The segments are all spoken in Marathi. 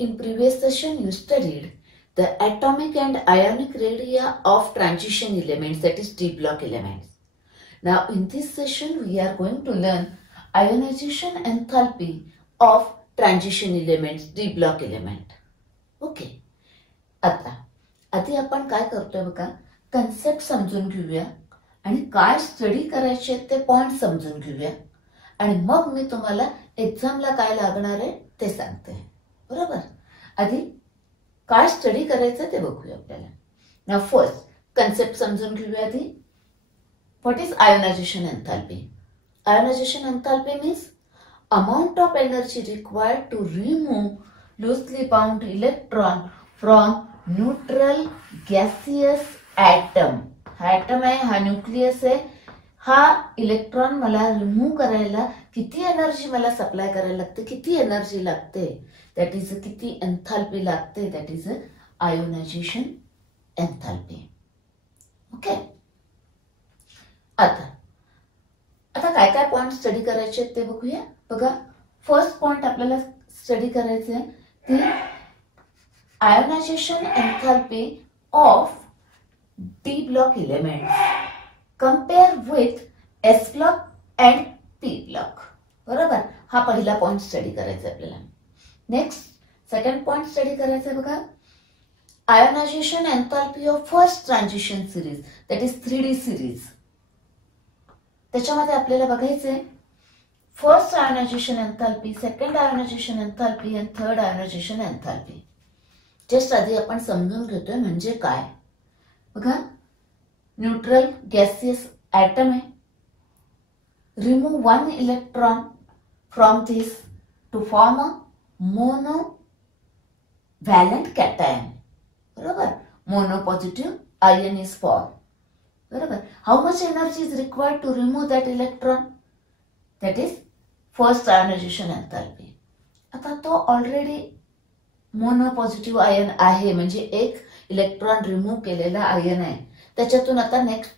In previous session, you studied the atomic and ionic radii of transition elements, that is d block elements. Now in this session, we are going to learn ionization enthalpy of transition elements, d block element. Okay, आता आधी आपण काय करतोय बघा, कन्सेप्ट समजून घेऊया आणि काय स्टडी करायचे ते पॉइंट समजून घेऊया आणि मग मी तुम्हाला एक्झामला काय लागणार आहे ते सांगते. बरोबर, आधी काय स्टडी करायचं ते बघूया आपल्याला. नाउ फर्स्ट कन्सेप्ट समजून घेऊया आधी. What is ionization enthalpy? Ionization enthalpy means amount of energy required to remove loosely bound electron from neutral gaseous atom. हा ॲटम आहे, हा न्यूक्लियस आहे. हा इलेक्ट्रॉन मला रिमूव्ह करायला किती एनर्जी मला सप्लाय करायला लागते, किती एनर्जी लागते, दॅट इज किती एन्थाल्पी लागते, that is ionization enthalpy. Okay, आता काय काय पॉइंट स्टडी करायचे ते बघूया. बघा, फर्स्ट पॉइंट आपल्याला स्टडी करायचे आहे ती ionization enthalpy of d block elements compare with s block and P block. बरोबर, हा पहिला पॉइंट स्टडी करायचा आपल्याला. नेक्स्ट सेकंड पॉइंट स्टडी करायचा आहे बघा, ionisation enthalpy of first transition series, that is 3D series. त्याच्यामध्ये आपल्याला बघायचंय first ionisation enthalpy, second ionisation enthalpy आणि थर्ड आयोनायझेशन एन्थाल्पी. जस्ट आधी आपण समजून घेतोय म्हणजे काय. बघा, न्यूट्रल गॅसियस ॲटम आहे. Remove one electron from this to form a monovalent cation. बरोबर, mono positive ion is form. बरोबर, how much energy is required to remove that electron, that is first ionisation enthalpy. आता तो ऑलरेडी मोनो पॉझिटिव्ह आयन आहे, म्हणजे एक इलेक्ट्रॉन रिमूव्ह केलेला आयन आहे. त्याच्यातून आता नेक्स्ट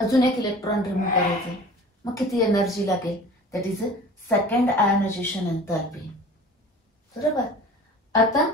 अजून एक इलेक्ट्रॉन रिमूव्ह करायचे, मग किती एनर्जी लागेल, that is second ionisation enthalpy. बरोबर, आता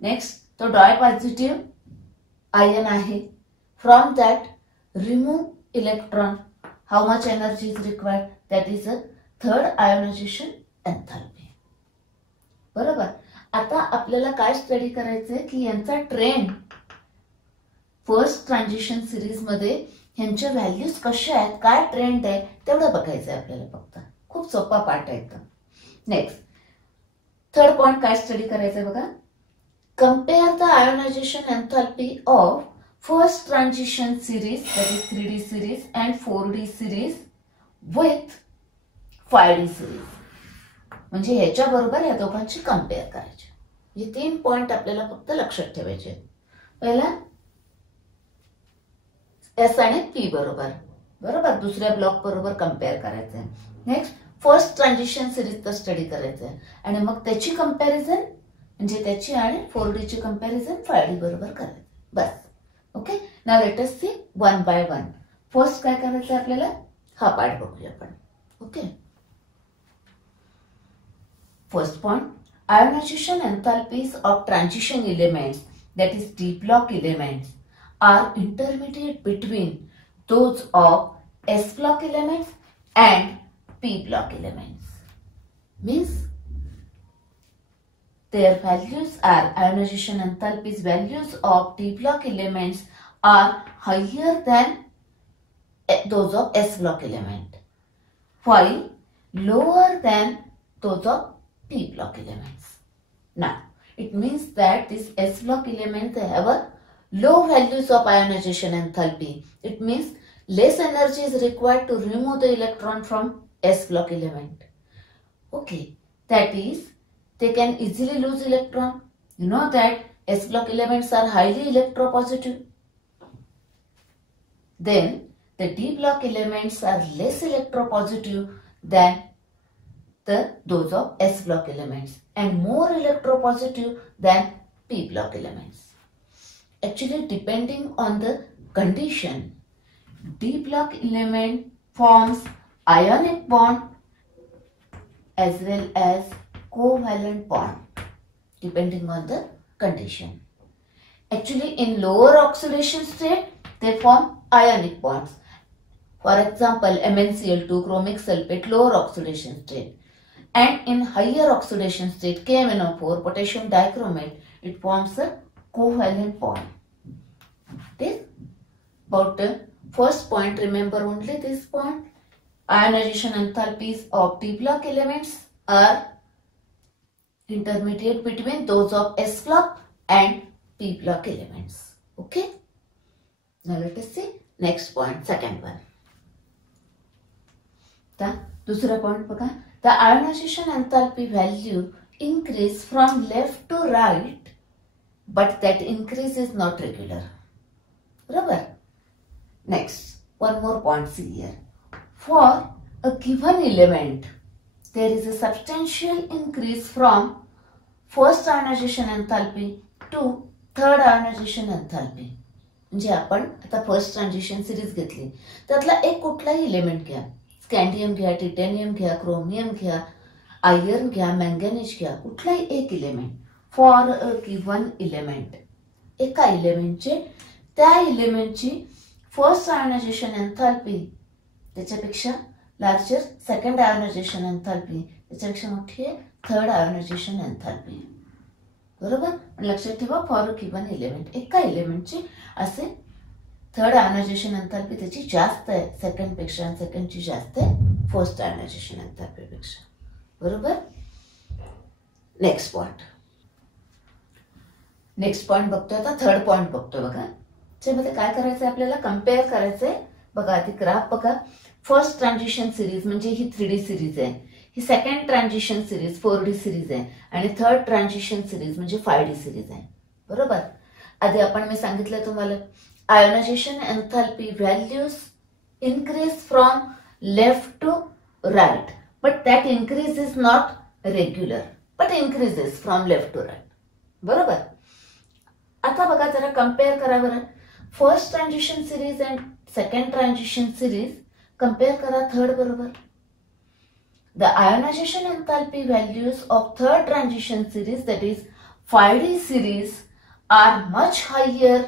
नेक्स्ट तो डाय पॉझिटिव्ह आयन आहे. From that remove electron, how much energy is required, that is a third ionization enthalpy. बरोबर, आता आपल्याला काय स्टडी करायचंय की यांचा ट्रेंड फर्स्ट ट्रान्झिशन सिरीज मध्ये यांच्या व्हॅल्यूज कशा आहेत, काय ट्रेंड आहे तेवढं बघायचंय आपल्याला. फक्त खूप सोपा पार्ट आहे एकदम. नेक्स्ट थर्ड पॉइंट काय स्टडी करायचंय बघा, compare the ionization enthalpy of first transition series, that is 3D series and 4D series with 5D series. म्हणजे ह्याच्या बरोबर या दोघांची कंपेअर करायची. हे तीन पॉइंट आपल्याला फक्त लक्षात ठेवायचे. पहिला एस आणि पी बरोबर, बरोबर दुसऱ्या ब्लॉक बरोबर कंपेअर करायचंय. नेक्स्ट फर्स्ट ट्रान्झिशन सिरीजचा स्टडी करायचंय आणि मग त्याची कंपॅरिझन म्हणजे त्याची आणि 4D ची कंपॅरिझन 5D बरोबर करायचं. बस. Okay, now let us see one by one. First काय करायचं आपल्याला, हा पार्ट बघूया आपण. Okay, first point, ionisation enthalpies of transition elements, that is D block elements, are intermediate between those of S block elements and P block elements. Means their values are ionization enthalpies values of d block elements are higher than those of s block element, while lower than those of p block elements. Now it means that this s block element they have a low values of ionization enthalpy. It means less energy is required to remove the electron from s block element. Okay, that is they can easily lose electron. You know that s block elements are highly electropositive. Then the d block elements are less electropositive than those of s block elements and more electropositive than p block elements. Actually, depending on the condition, d block element forms ionic bond as well as covalent bond. depending on the condition. Actually, in lower oxidation state, they form ionic bonds. For example, MnCl2, chromic sulfate, lower oxidation state. And in higher oxidation state, KMnO4, potassium dichromate, it forms a covalent bond. This about the first point, remember only this point. Ionization enthalpies of d block elements are intermediate between those of s block and p block elements. Okay. Now let us see next point, second one. The दूसरा point बघा. The ionization enthalpy value increase from left to right, but that increase is not regular. बरोबर. Next, one more point see here. For a given element, there is a substantial increase from first ionization enthalpy to third ionization enthalpy. म्हणजे आपण आता फर्स्ट ट्रान्झिशन सिरीज घेतली, त्यातला एक कुठलाही एलिमेंट घ्या, स्कँडियम घ्या, टिटॅनियम घ्या, क्रोमियम घ्या, आयर्न घ्या, मँगनीज घ्या, कुठलाही एक element. For a given element, एका एलिमेंटचे त्या एलिमेंटची फर्स्ट आयोनायझेशन एन्थाल्पी त्याच्यापेक्षा लार्जर, सेकंड आयोनायझेशन एन्थाल्पी त्याच्यापेक्षा मोठी आहे थर्ड आयोनायझेशन एन्थाल्पी. बरोबर. लक्षात ठेवा, फॉर अ गिव्हन एलिमेंट, एका एलिमेंटची असे थर्ड आयोनायझेशन एन्थाल्पी त्याची जास्त आहे सेकंड पेक्षा, आणि सेकंडची जास्त आहे फर्स्ट आयोनायझेशन एन्थाल्पी पेक्षा. बरोबर. नेक्स्ट पॉइंट, नेक्स्ट पॉइंट बघतोय आता, थर्ड पॉइंट बघतोय बघा. त्याच्यामध्ये काय करायचंय आपल्याला, कम्पेअर करायचंय. बघा आधी ग्राफ बघा. फर्स्ट ट्रान्झिशन सिरीज म्हणजे ही 3D सिरीज आहे, ही second transition series 4D series आहे, आणि थर्ड ट्रान्झिशन सिरीज म्हणजे 5D सिरीज आहे. बरोबर. आधी आपण मी सांगितलं तुम्हाला ionization enthalpy values increase from left to right, but that increase is not regular, but increases from left to right. बरोबर. आता बघा जरा कम्पेअर करा बरं, first transition series and second transition series compare करा थर्ड बरोबर. The ionization enthalpy values of third transition series, that is 5D series, are much higher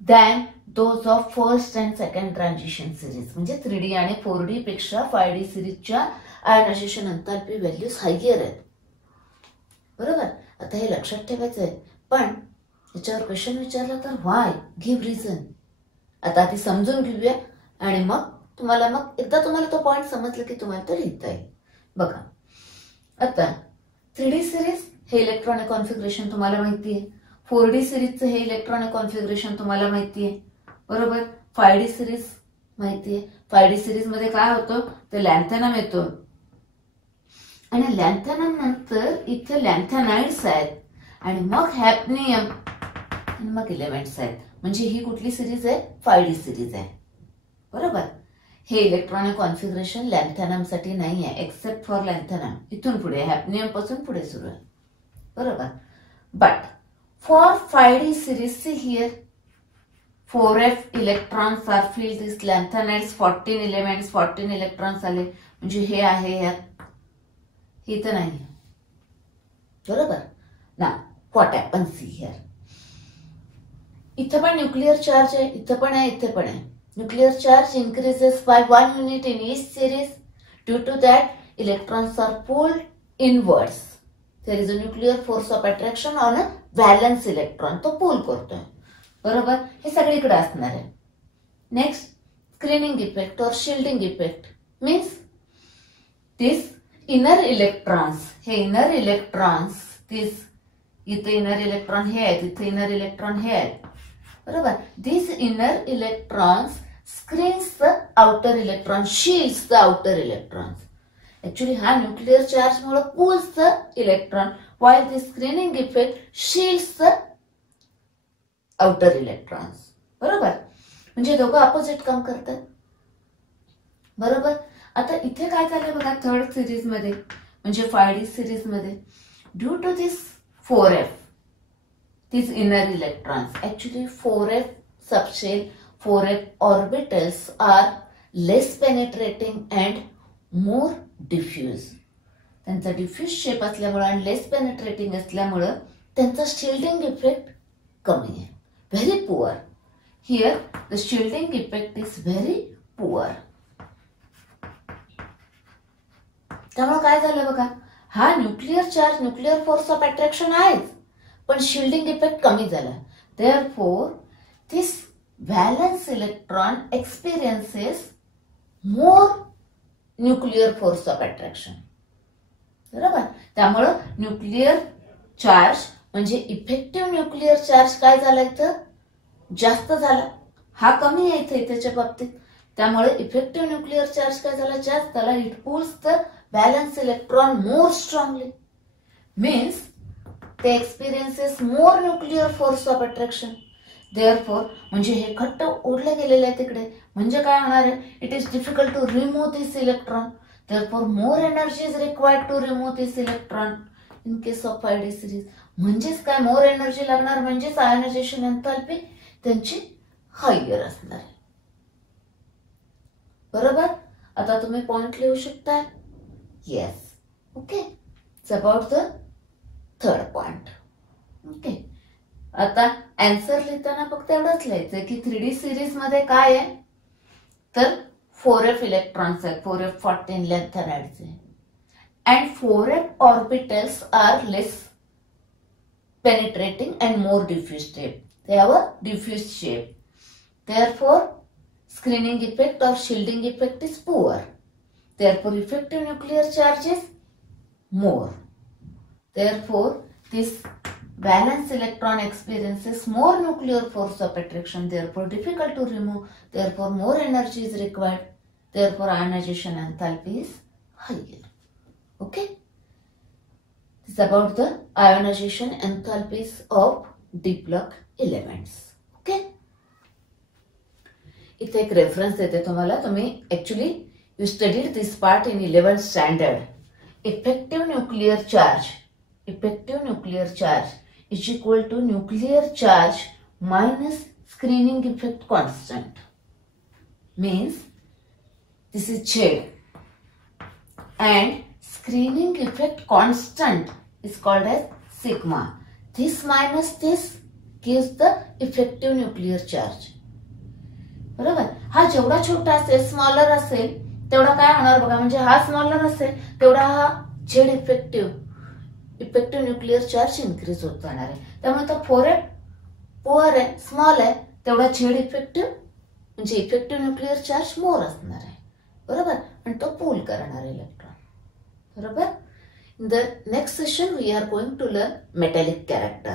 than those of first and second transition series. म्हणजे 3D आणि 4D पेक्षा 5D सिरीजच्या ionization enthalpy values higher आहेत. बरोबर. आता हे लक्षात ठेवायचं आहे, पण याच्यावर क्वेश्चन विचारला तर व्हाय, गिव्ह रिझन. आता ती समजून घेऊया आणि मग तुम्हाला, मग एकदा तुम्हाला तो पॉइंट समजलं की तुम्हाला तो लिहिता येईल. बघा आता 3D सिरीज हे इलेक्ट्रॉनिक कॉन्फिगरेशन तुम्हाला माहिती आहे, 4D सिरीजचं हे इलेक्ट्रॉनिक कॉन्फिगरेशन तुम्हाला माहिती आहे. बरोबर. 5D सिरीज माहिती आहे. 5D सिरीज मध्ये काय होतं, ते लॅन्थेनम येतो, आणि लॅन्थेनम नंतर इथे लॅन्थेनाइड्स आहेत, आणि मग हॅप्नियम, आणि मग एलिमेंट्स आहेत. म्हणजे ही कुठली सिरीज आहे, 5D सिरीज आहे. बरोबर. हे इलेक्ट्रॉनिक कॉन्फिगरेशन लॅन्थेनम साठी नाही आहे, एक्सेप्ट फॉर लॅन्थेनम. इथून पुढे हॅप्नियम पासून पुढे सुरू आहे. बरोबर. But for 5D series see here 4f electrons are filled this lanthanides, 14 elements, 14 electrons आले, म्हणजे हे आहे यात, हे तर नाही. बरोबर ना. व्हॉट हॅपन सी हियर, इथं पण न्यूक्लियर चार्ज आहे, इथं पण आहे, इथे पण आहे. Nuclear charge increases by 1 unit in each series. Due to that, electrons are pulled inwards. There is a nuclear force of attraction on a valence electron. तो pull करतोय. बरोबर. हे सगळीकडे असणार आहे. नेक्स्ट, स्क्रीनिंग इफेक्ट और शिल्डिंग इफेक्ट मीन्स दिस इनर इलेक्ट्रॉन्स, हे इनर इलेक्ट्रॉन्स, दिस इथे इनर इलेक्ट्रॉन हे आहेत, इथे इनर इलेक्ट्रॉन हे आहेत. बरोबर. These inner electrons screens the outer electron, shields the outer electrons. Actually हा न्यूक्लियर चार्ज मुळे pulls the electron, while the screening effect shields the outer electrons. बरोबर. म्हणजे दोघं अपोजिट काम करतात. बरोबर. आता इथे काय झालं बघा, थर्ड सिरीज मध्ये म्हणजे 5D सिरीज मध्ये, due to this 4f, these inner electrons, actually 4f subshell, 4f orbitals are less penetrating and more diffuse. त्यांचा डिफ्यूज शेप असल्यामुळे आणि लेस पेनिट्रेटिंग असल्यामुळे त्यांचा शिल्डिंग इफेक्ट कमी आहे, very poor. Here the shielding effect is very poor. त्यामुळे काय झालं बघा, हा nuclear charge, nuclear force of attraction आहेच, पण शिल्डिंग इफेक्ट कमी झाला. Therefore this valence electron experiences more nuclear force of attraction. बरोबर. त्यामुळं न्यूक्लिअर चार्ज म्हणजे इफेक्टिव्ह न्यूक्लिअर चार्ज काय झाला इथं, जास्त झाला. हा कमी आहे इथे त्याच्या बाबतीत. त्यामुळे इफेक्टिव्ह न्यूक्लिअर चार्ज काय झाला, जास्त झाला. It pulls the valence electron more strongly. Means ते experiences more nuclear force of attraction. Therefore म्हणजे हे घट्ट ओढले गेलेले आहे तिकडे, म्हणजे काय होणार आहे, it is difficult to remove this electron. Therefore more energy is required to remove this electron in case of 5D series. म्हणजेच काय, मोर एनर्जी लागणार, म्हणजेच आयोनायझेशन एन्थाल्पी त्यांची हायर असणार आहे. बरोबर. आता तुम्ही पॉइंट लिहू शकता. Yes. Okay. It's about the third point. Okay. आता आन्सर लिहिताना फक्त एवढंच लिहायचंय की 3D सिरीज मध्ये काय आहे, तर 4f इलेक्ट्रॉन्स आहेत, 4f14 लॅन्थेनाइड्स. and 4f orbitals are less penetrating and more diffuse shape. They have a diffuse shape. Therefore, screening effect or shielding effect is poor. Therefore, effective nuclear charge is more. Therefore, this valence electron experiences more nuclear force of attraction. Therefore, difficult to remove. Therefore, more energy is required. Therefore, ionization enthalpy is higher. Okay. This is about the ionization enthalpies of diplock elements. Okay. इथे एक रेफरन्स देते तुम्हाला. तुम्ही actually you studied this part in 11th standard. Effective nuclear charge, effective nuclear charge is equal to nuclear charge minus screening effect constant. Means this is Z and screening effect constant is called as sigma. This minus this gives the effective nuclear charge. बरोबर. हा जेवढा छोटा असेल, स्मॉलर असेल, तेवढा काय होणार बघा, म्हणजे हा स्मॉलर असेल तेवढा हा Z effective nuclear charge increase होत जाणार आहे. त्यामुळे तो 4f पुअर आहे, स्मॉल आहे, तेवढा Z इफेक्टिव्ह म्हणजे इफेक्टिव्ह न्यूक्लिअर चार्ज मोर असणार आहे. बरोबर. आणि तो पूल करणार इलेक्ट्रॉन. बरोबर. In the next session we are going to learn metallic character.